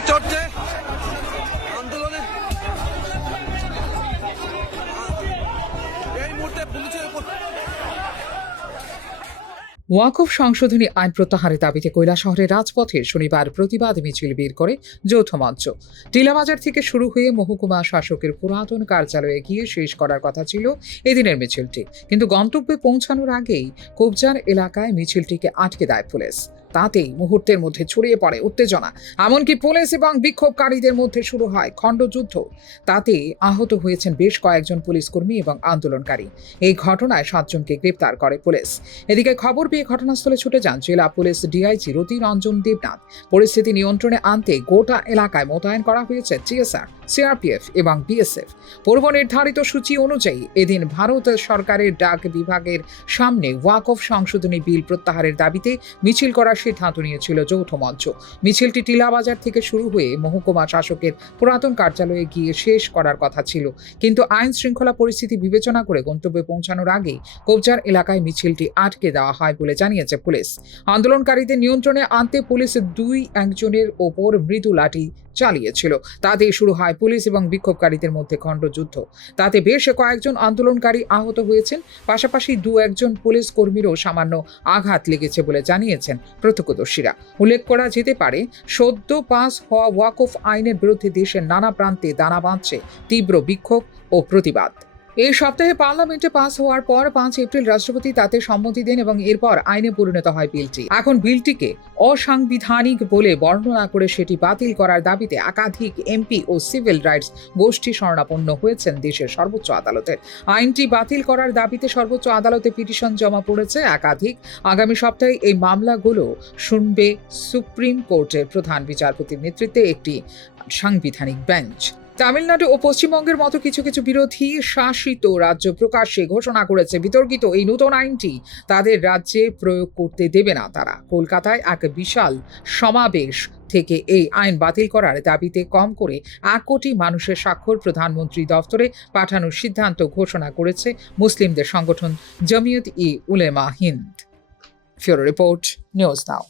লাঠিচার্জ চলছে আন্দোলনে। এই মুহূর্তে পুলিশের উপর ওয়াকফ সংশোধনী আইন প্রত্যাহারের দাবিতে কৈলাসহরের রাজপথে শনিবার প্রতিবাদ মিছিল বের করে যৌথ মঞ্চ। টিলাবাজার থেকে শুরু হয়ে মহকুমা শাসকের পুরাতন কার্যালয়ে গিয়ে শেষ করার কথা ছিল এদিনের মিছিলটি, কিন্তু গন্তব্যে পৌঁছানোর আগেই কবজার এলাকায় মিছিলটিকে আটকে দেয় পুলিশ। তাতেই মুহূর্তের মধ্যে ছড়িয়ে পড়ে উত্তেজনা, এমনকি পুলিশ এবং বিক্ষোভকারীদের মধ্যে শুরু হয় খণ্ডযুদ্ধ। তাতে আহত হয়েছেন বেশ কয়েকজন পুলিশ কর্মী এবং আন্দোলনকারী। এই ঘটনায় 7 জনকে গ্রেপ্তার করে পুলিশ। এদিকে খবর পেয়ে ঘটনাস্থলে ছুটে যান জেলা পুলিশ ডিআইজি রতি রঞ্জন দেবনাথ। পরিস্থিতি নিয়ন্ত্রণে আনতে গোটা এলাকায় মোতায়েন করা হয়েছে টিএসআর, সিআরপিএফ এবং বিএসএফ। পূর্ব নির্ধারিত সূচি অনুযায়ী এদিন ভারত সরকারের ডাক বিভাগের সামনে ওয়াকফ সংশোধনী বিল প্রত্যাহারের দাবিতে মিছিল করার সিদ্ধান্ত নিয়েছিল যৌথ মঞ্চ। মিছিলটি টিলাবাজার থেকে শুরু হয়ে মহকুমা শাসকের পুরাতন কার্যালয়ে গিয়ে শেষ করার কথা ছিল, কিন্তু আইন শৃঙ্খলা পরিস্থিতি বিবেচনা করে গন্তব্যে পৌঁছানোর আগেই কবজার এলাকায় মিছিলটি আটকে দেওয়া হয় বলে জানিয়েছে পুলিশ। আন্দোলনকারীদের নিয়ন্ত্রণে আনতে পুলিশ 2 জনের ওপর মৃদু লাঠি চালিয়েছিল। তাতে শুরু হয় পুলিশ এবং বিক্ষোভকারীদের মধ্যে খণ্ডযুদ্ধ। তাতে বেশ কয়েকজন আন্দোলনকারী আহত হয়েছেন, পাশাপাশি 2-1 জন পুলিশ কর্মীরও সামান্য আঘাত লেগেছে বলে জানিয়েছেন প্রত্যক্ষদর্শীরা। উল্লেখ করা যেতে পারে, সদ্য পাস হওয়া ওয়াকফ আইনের বিরুদ্ধে দেশের নানা প্রান্তে দানা বাঁধছে তীব্র বিক্ষোভ ও প্রতিবাদ। এই সপ্তাহে পার্লামেন্টে পাস হওয়ার পর 5 এপ্রিল রাষ্ট্রপতি তাতে সম্মতি দেন এবং এরপর আইনে পরিণত হয় বিলটি। এখন বিলটিকে অসাংবিধানিক বলে বর্ণনা করে সেটি বাতিল করার দাবিতে একাধিক এমপি ও সিভিল রাইটস গোষ্ঠী শরণাপন্ন হয়েছেন দেশের সর্বোচ্চ আদালতের। আইনটি বাতিল করার দাবিতে সর্বোচ্চ আদালতে পিটিশন জমা পড়েছে একাধিক। আগামী সপ্তাহে এই মামলাগুলো শুনবে সুপ্রিম কোর্টের প্রধান বিচারপতির নেতৃত্বে একটি সাংবিধানিক বেঞ্চ। তামিলনাড়ু ও পশ্চিমবঙ্গের মতো কিছু কিছু বিরোধী শাসিত রাজ্য প্রকাশ্যে ঘোষণা করেছে বিতর্কিত এই নতুন আইনটি তাদের রাজ্যে প্রয়োগ করতে দেবে না তারা। কলকাতায় এক বিশাল সমাবেশ থেকে এই আইন বাতিল করার দাবিতে কম করে 1 কোটি মানুষের স্বাক্ষর প্রধানমন্ত্রী দফতরে পাঠানোর সিদ্ধান্ত ঘোষণা করেছে মুসলিমদের সংগঠন Jamiat e Ulema Hind. Bureau report, news নাও।